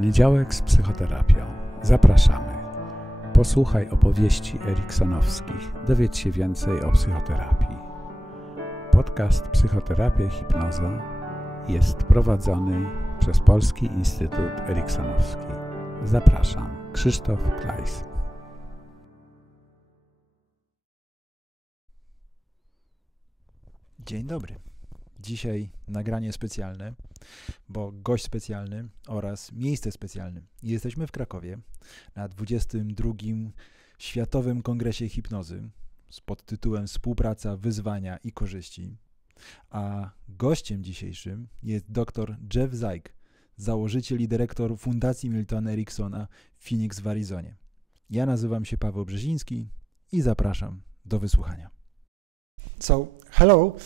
Poniedziałek z psychoterapią. Zapraszamy. Posłuchaj opowieści ericksonowskich. Dowiedz się więcej o psychoterapii. Podcast Psychoterapia i Hipnoza jest prowadzony przez Polski Instytut Ericksonowski. Zapraszam. Krzysztof Klajs. Dzień dobry. Dzisiaj nagranie specjalne, bo gość specjalny oraz miejsce specjalne. Jesteśmy w Krakowie na XXII Światowym Kongresie Hipnozy z podtytułem Współpraca, wyzwania i korzyści. A gościem dzisiejszym jest dr Jeff Zeig, założyciel i dyrektor Fundacji Miltona Ericksona w Phoenix w Arizonie. Ja nazywam się Paweł Brzeziński i zapraszam do wysłuchania. So, hello.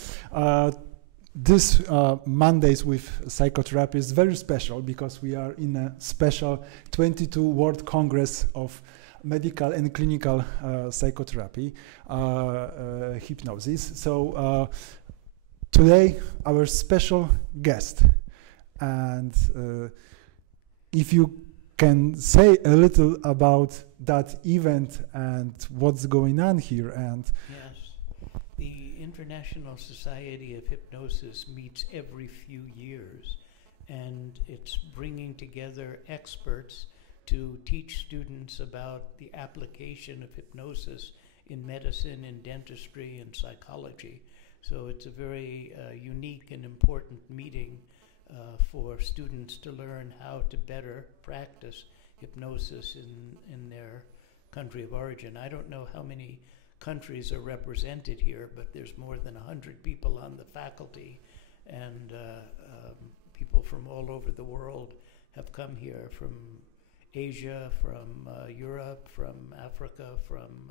This Mondays with Psychotherapy is very special because we are in a special 22 World Congress of Medical and Clinical Psychotherapy, Hypnosis. So today our special guest, and if you can say a little about that event and what's going on here and Yes. The International Society of Hypnosis meets every few years, and it's bringing together experts to teach students about the application of hypnosis in medicine, in dentistry, and psychology. So it's a very unique and important meeting for students to learn how to better practice hypnosis in their country of origin. I don't know how many countries are represented here, but there's more than 100 people on the faculty, and people from all over the world have come here, from Asia, from Europe, from Africa, from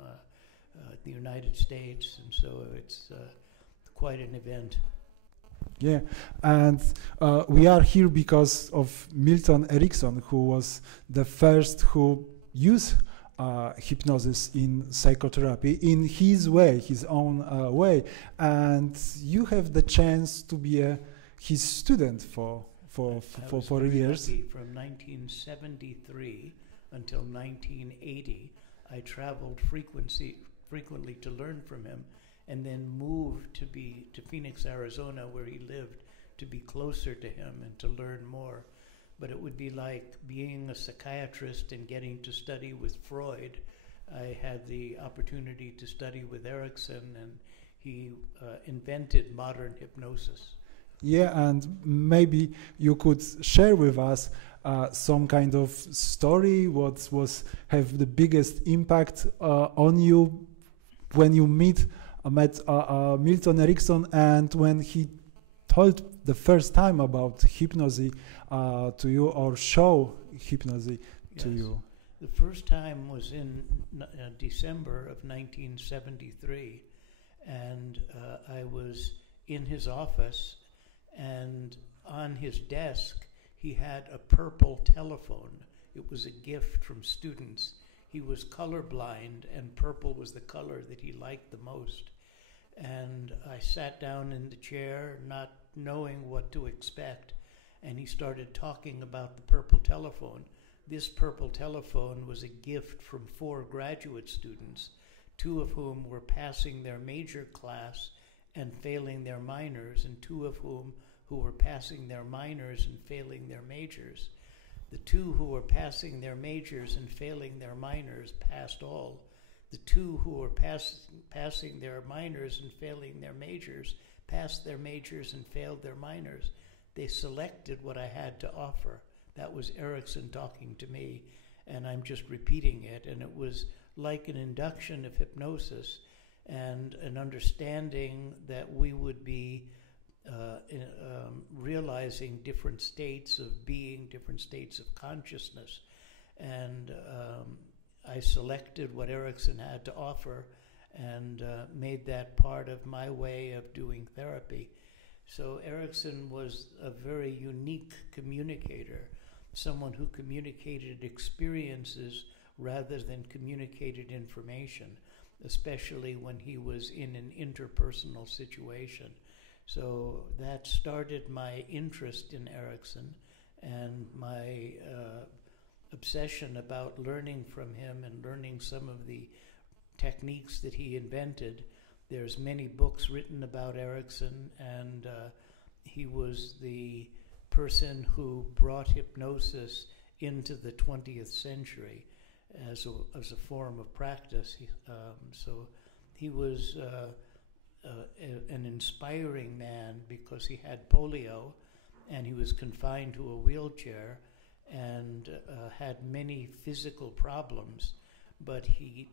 the United States, and so it's quite an event. yeah, and we are here because of Milton Erickson, who was the first who used hypnosis in psychotherapy in his way, his own way, and you have the chance to be his student for years. From 1973 until 1980, I traveled frequently to learn from him, and then moved to Phoenix, Arizona, where he lived, to be closer to him and to learn more. But it would be like being a psychiatrist and getting to study with Freud. I had the opportunity to study with Erickson, and he invented modern hypnosis. Yeah, and maybe you could share with us some kind of story, what have the biggest impact on you when you met Milton Erickson, and when he told the first time about hypnosis to you, or show hypnosis to you. The first time was in December of 1973, and I was in his office, and on his desk he had a purple telephone. It was a gift from students. He was colorblind, and purple was the color that he liked the most. And I sat down in the chair, not knowing what to expect, and he started talking about the purple telephone. This purple telephone was a gift from 4 graduate students, 2 of whom were passing their major class and failing their minors, and 2 of whom who were passing their minors and failing their majors. The 2 who were passing their majors and failing their minors passed all. The 2 who were passing their minors and failing their majors passed their majors and failed their minors. They selected what I had to offer. That was Erickson talking to me, and I'm just repeating it. And it was like an induction of hypnosis and an understanding that we would be realizing different states of being, different states of consciousness. And I selected what Erickson had to offer and made that part of my way of doing therapy. So Erickson was a very unique communicator, someone who communicated experiences rather than communicated information, especially when he was in an interpersonal situation. So that started my interest in Erickson, And my obsession about learning from him and learning some of the techniques that he invented. There's many books written about Erickson, and he was the person who brought hypnosis into the 20th century as a form of practice. So he was an inspiring man because he had polio and he was confined to a wheelchair and had many physical problems, but he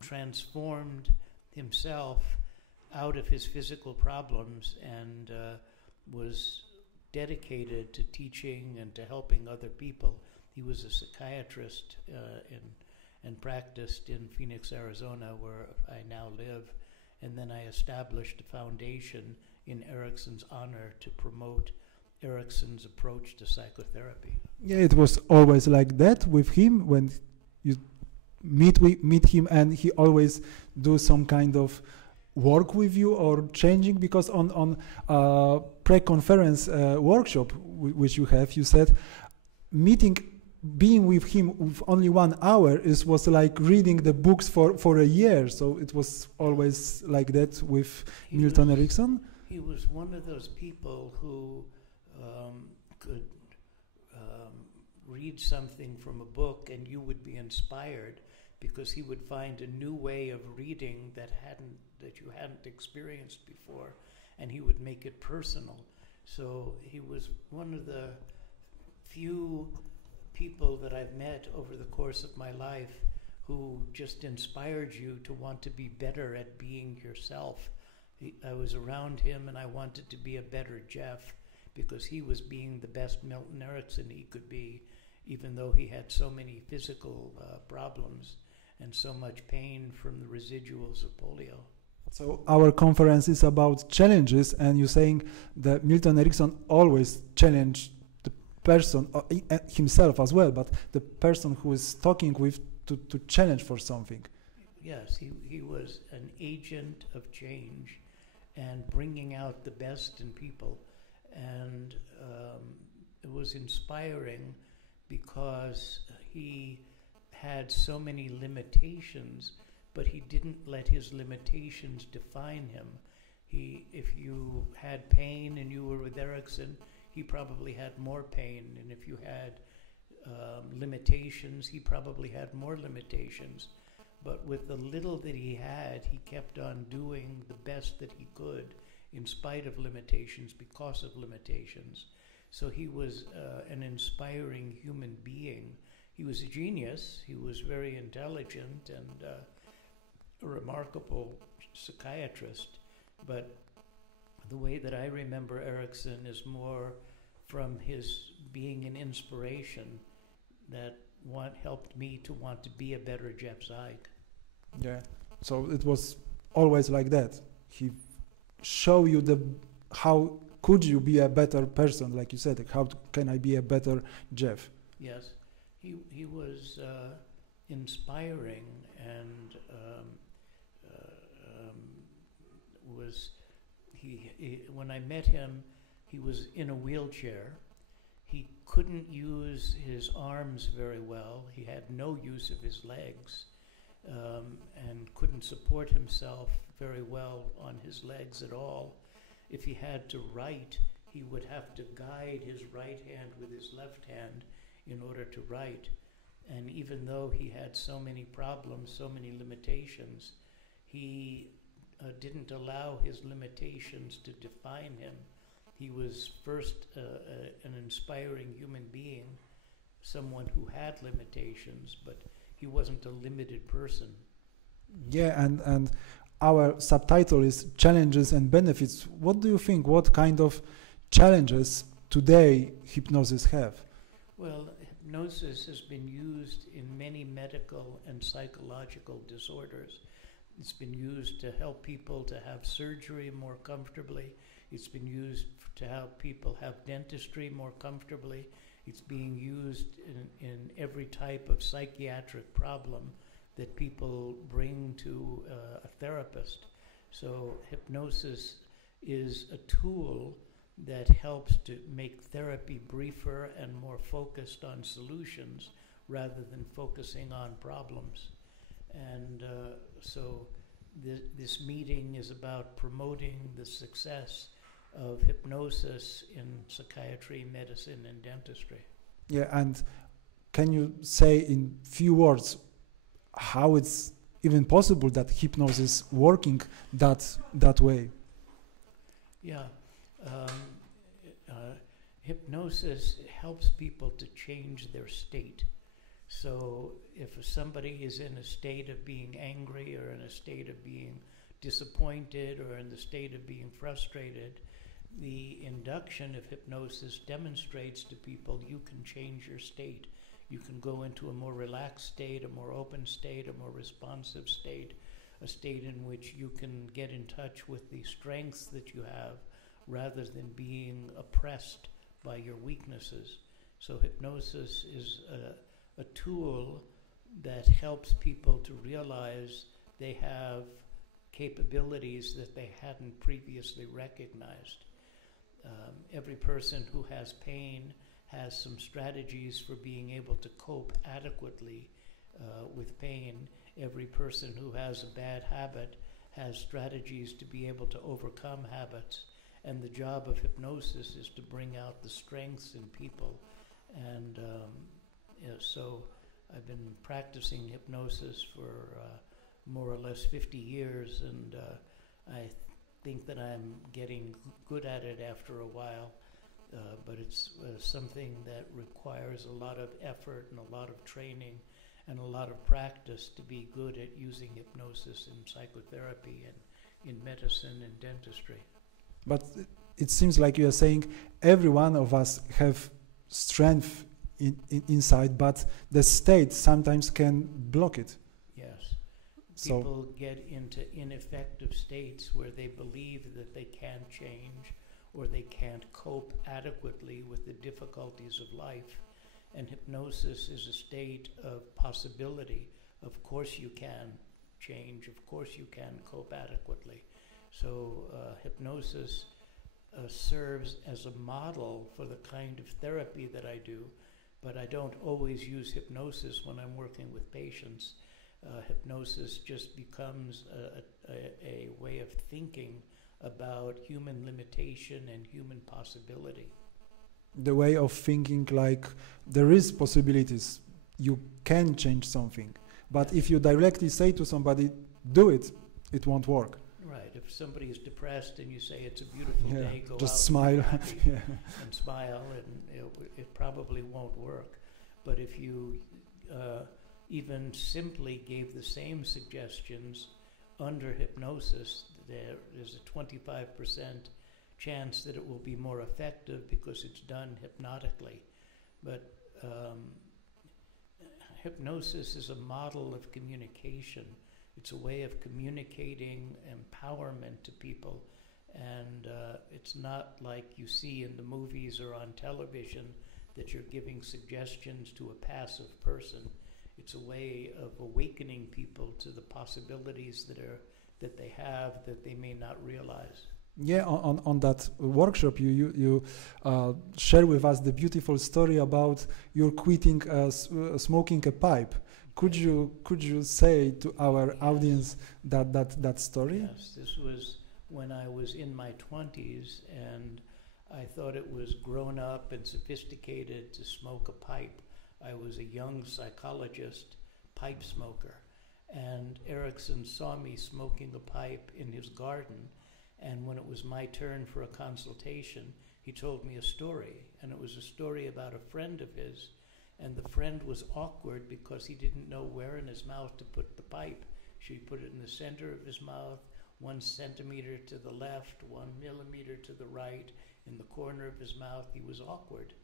transformed himself out of his physical problems and was dedicated to teaching and to helping other people. He was a psychiatrist and practiced in Phoenix, Arizona, where I now live. And then I established a foundation in Erickson's honor to promote Erickson's approach to psychotherapy. Yeah, it was always like that with him when you meet him, and he always do some kind of work with you or changing, because on pre-conference workshop which you have, you said being with him with only 1 hour was like reading the books for a year. So it was always like that with Milton Erickson. He was one of those people who could read something from a book and you would be inspired because he would find a new way of reading that you hadn't experienced before, and he would make it personal. So he was one of the few people that I've met over the course of my life who just inspired you to want to be better at being yourself. I was around him and I wanted to be a better Jeff because he was being the best Milton Erickson he could be, even though he had so many physical problems and so much pain from the residuals of polio. So our conference is about challenges, and you're saying that Milton Erickson always challenged the person, himself as well, but the person who is talking with to challenge for something. Yes, he was an agent of change and bringing out the best in people. And it was inspiring because he had so many limitations, but he didn't let his limitations define him. If you had pain and you were with Erickson, he probably had more pain. And if you had limitations, he probably had more limitations. But with the little that he had, he kept on doing the best that he could in spite of limitations, because of limitations. So he was an inspiring human being. He was a genius. He was very intelligent and a remarkable psychiatrist. But the way that I remember Erickson is more from his being an inspiration that helped me to want to be a better Jeff Zeig. Yeah. So it was always like that. He showed you how could you be a better person, like you said. How can I be a better Jeff? Yes. He was inspiring and when I met him, he was in a wheelchair. He couldn't use his arms very well. He had no use of his legs and couldn't support himself very well on his legs at all. If he had to write, he would have to guide his right hand with his left hand in order to write. And even though he had so many problems, so many limitations, he didn't allow his limitations to define him. He was first an inspiring human being, someone who had limitations, but he wasn't a limited person. Yeah, and our subtitle is Challenges and Benefits. What do you think? What kind of challenges today hypnosis have? Well, hypnosis has been used in many medical and psychological disorders. It's been used to help people to have surgery more comfortably. It's been used to help people have dentistry more comfortably. It's being used in every type of psychiatric problem that people bring to a therapist. So hypnosis is a tool that helps to make therapy briefer and more focused on solutions rather than focusing on problems. And so this meeting is about promoting the success of hypnosis in psychiatry, medicine, and dentistry. Yeah, and can you say in few words how it's even possible that hypnosis working that way? Yeah. Hypnosis helps people to change their state. So if somebody is in a state of being angry or in a state of being disappointed or in the state of being frustrated, the induction of hypnosis demonstrates to people you can change your state. You can go into a more relaxed state, a more open state, a more responsive state, a state in which you can get in touch with the strengths that you have rather than being oppressed by your weaknesses. So hypnosis is a tool that helps people to realize they have capabilities that they hadn't previously recognized. Every person who has pain has some strategies for being able to cope adequately with pain. Every person who has a bad habit has strategies to be able to overcome habits. And the job of hypnosis is to bring out the strengths in people. And so I've been practicing hypnosis for more or less 50 years, and I think that I'm getting good at it after a while, but it's something that requires a lot of effort and a lot of training and a lot of practice to be good at using hypnosis in psychotherapy and in medicine and dentistry. But it seems like you are saying every one of us have strength inside, but the state sometimes can block it. Yes. People get into ineffective states where they believe that they can't change or they can't cope adequately with the difficulties of life. And hypnosis is a state of possibility. Of course you can change. Of course you can cope adequately. So hypnosis serves as a model for the kind of therapy that I do, but I don't always use hypnosis when I'm working with patients. Hypnosis just becomes a way of thinking about human limitation and human possibility. The way of thinking like there is possibilities, you can change something, but if you directly say to somebody, do it, it won't work. Right, if somebody is depressed and you say it's a beautiful day, go just out smile. and smile, and it probably won't work. But if you even simply gave the same suggestions under hypnosis, there is a 25% chance that it will be more effective because it's done hypnotically. But hypnosis is a model of communication. It's a way of communicating empowerment to people. And it's not like you see in the movies or on television that you're giving suggestions to a passive person. It's a way of awakening people to the possibilities that they have that they may not realize. Yeah, on that workshop, you share with us the beautiful story about your quitting smoking a pipe. Could you say to our audience that story? Yes, this was when I was in my 20s, and I thought it was grown up and sophisticated to smoke a pipe. I was a young psychologist, pipe smoker, and Erickson saw me smoking a pipe in his garden, and when it was my turn for a consultation, he told me a story, and it was a story about a friend of his, and the friend was awkward because he didn't know where in his mouth to put the pipe. Should he put it in the center of his mouth, 1 centimeter to the left, 1 millimeter to the right, in the corner of his mouth? He was awkward.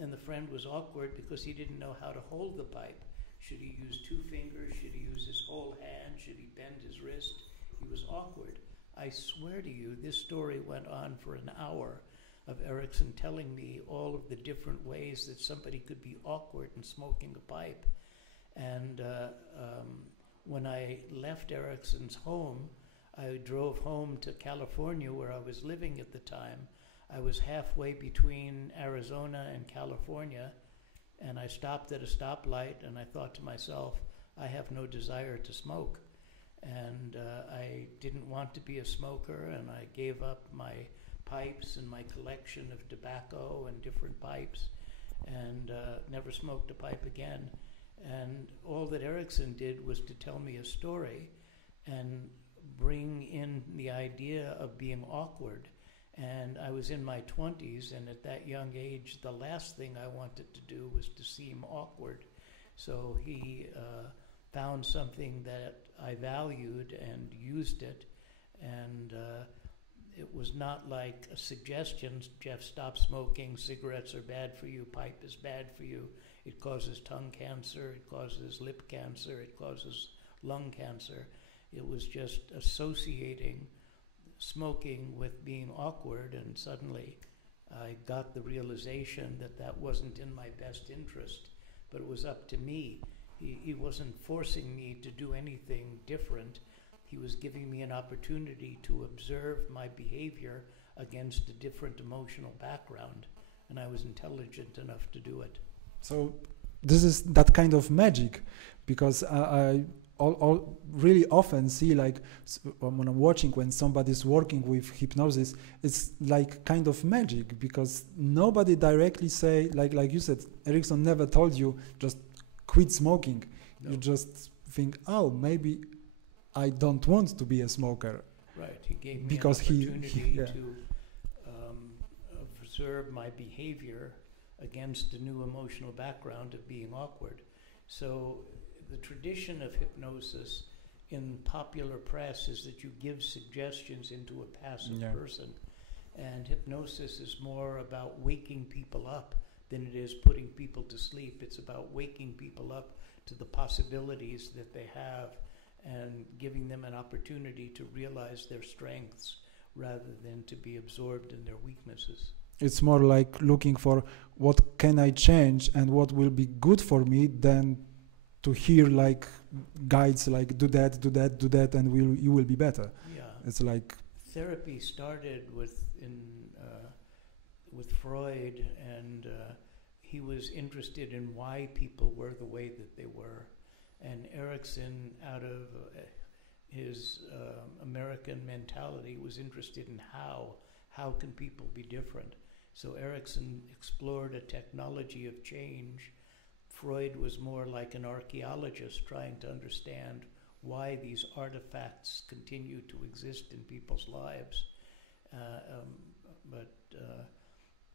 And the friend was awkward because he didn't know how to hold the pipe. Should he use 2 fingers? Should he use his whole hand? Should he bend his wrist? He was awkward. I swear to you, this story went on for an hour of Erickson telling me all of the different ways that somebody could be awkward in smoking a pipe. And when I left Erickson's home, I drove home to California where I was living at the time. I was halfway between Arizona and California, and I stopped at a stoplight, and I thought to myself, I have no desire to smoke. And I didn't want to be a smoker, and I gave up my pipes and my collection of tobacco and different pipes, and never smoked a pipe again. And all that Erickson did was to tell me a story and bring in the idea of being awkward. And I was in my 20s, and at that young age, the last thing I wanted to do was to seem awkward. So he found something that I valued and used it, and it was not like a suggestion, Jeff, stop smoking, cigarettes are bad for you, pipe is bad for you, it causes tongue cancer, it causes lip cancer, it causes lung cancer. It was just associating smoking with being awkward, and suddenly I got the realization that that wasn't in my best interest, but it was up to me. He wasn't forcing me to do anything different. He was giving me an opportunity to observe my behavior against a different emotional background, and I was intelligent enough to do it. So this is that kind of magic, because I really often see, like, when I'm watching, when somebody's working with hypnosis, it's like kind of magic, because nobody directly say, like you said, Erickson never told you just quit smoking. No. You just think, oh, maybe I don't want to be a smoker. Right, he gave me because an opportunity to observe my behavior against a new emotional background of being awkward. So the tradition of hypnosis in popular press is that you give suggestions into a passive person. And hypnosis is more about waking people up than it is putting people to sleep. It's about waking people up to the possibilities that they have and giving them an opportunity to realize their strengths rather than to be absorbed in their weaknesses. It's more like looking for what can I change and what will be good for me than to hear like guides like do that, do that, do that, and you will be better. Yeah. It's like therapy started with Freud, and he was interested in why people were the way that they were. And Erickson, out of his American mentality, was interested in how can people be different. So Erickson explored a technology of change. Freud was more like an archaeologist trying to understand why these artifacts continue to exist in people's lives. But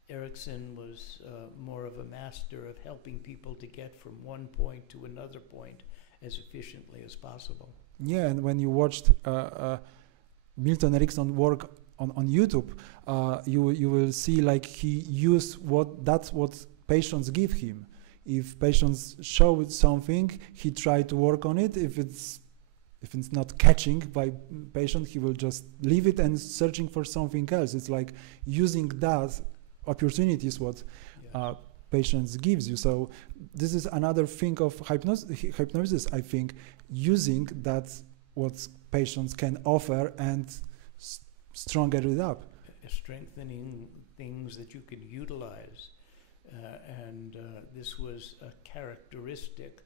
Erickson was more of a master of helping people to get from one point to another point as efficiently as possible. Yeah, and when you watched Milton Erickson work on YouTube, you will see like he used that's what patients give him. If patients show something, he tried to work on it. If it's not catching by patient, he will just leave it and searching for something else. It's like using that opportunity is what patients gives you. So this is another thing of hypnosis, I think, using that what patients can offer and stronger it up. Strengthening things that you can utilize. And this was a characteristic,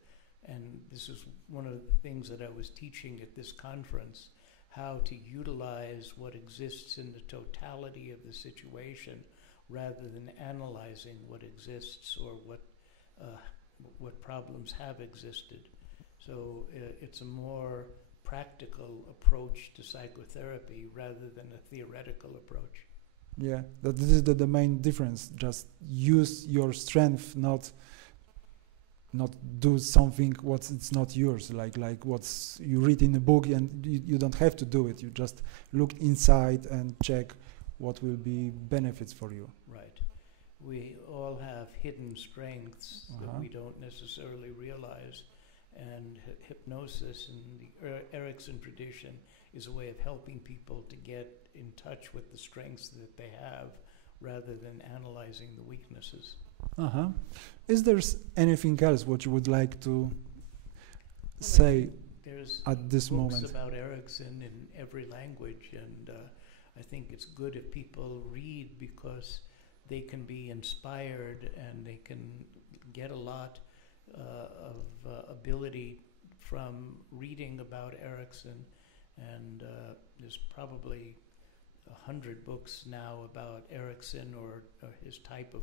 and this is one of the things that I was teaching at this conference, how to utilize what exists in the totality of the situation rather than analyzing what exists or what problems have existed. So it's a more practical approach to psychotherapy rather than a theoretical approach. Yeah, this is the main difference. Just use your strength, not do something it's not yours, like what's you read in a book, and you don't have to do it. You just look inside and check what will be benefits for you. Right. We all have hidden strengths that we don't necessarily realize, and hypnosis in the Erickson tradition is a way of helping people to get in touch with the strengths that they have rather than analyzing the weaknesses. Is there anything else what you would like to say there's at this moment? There's books about Erickson in every language, and I think it's good if people read because they can be inspired and they can get a lot of ability from reading about Erickson. And there's probably 100 books now about Erickson or his type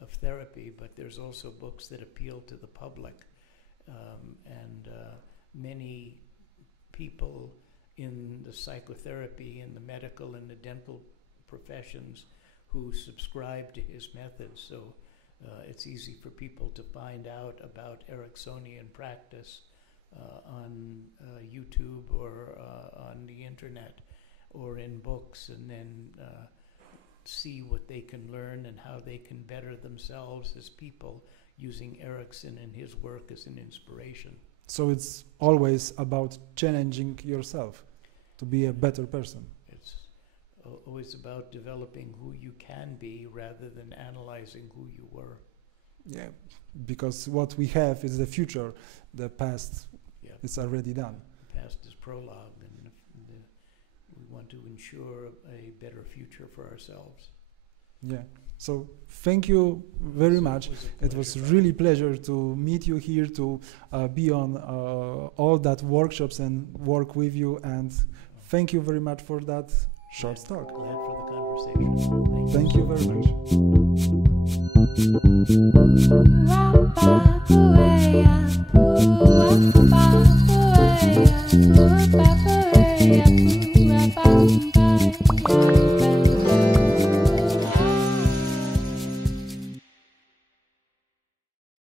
of therapy, but there's also books that appeal to the public. And many people in the psychotherapy, in the medical and the dental professions who subscribe to his methods. So it's easy for people to find out about Ericksonian practice on YouTube or on the internet or in books, and then see what they can learn and how they can better themselves as people using Erickson and his work as an inspiration. So it's always about challenging yourself to be a better person. It's always about developing who you can be rather than analyzing who you were. Yeah, because what we have is the future. The past is already done. The past is prologue, and we want to ensure a better future for ourselves. Yeah. So thank you very much. It was really pleasure to meet you here, to be on all that workshops and work with you, and thank you very much for that short talk. Glad for the conversation. Thank you very much.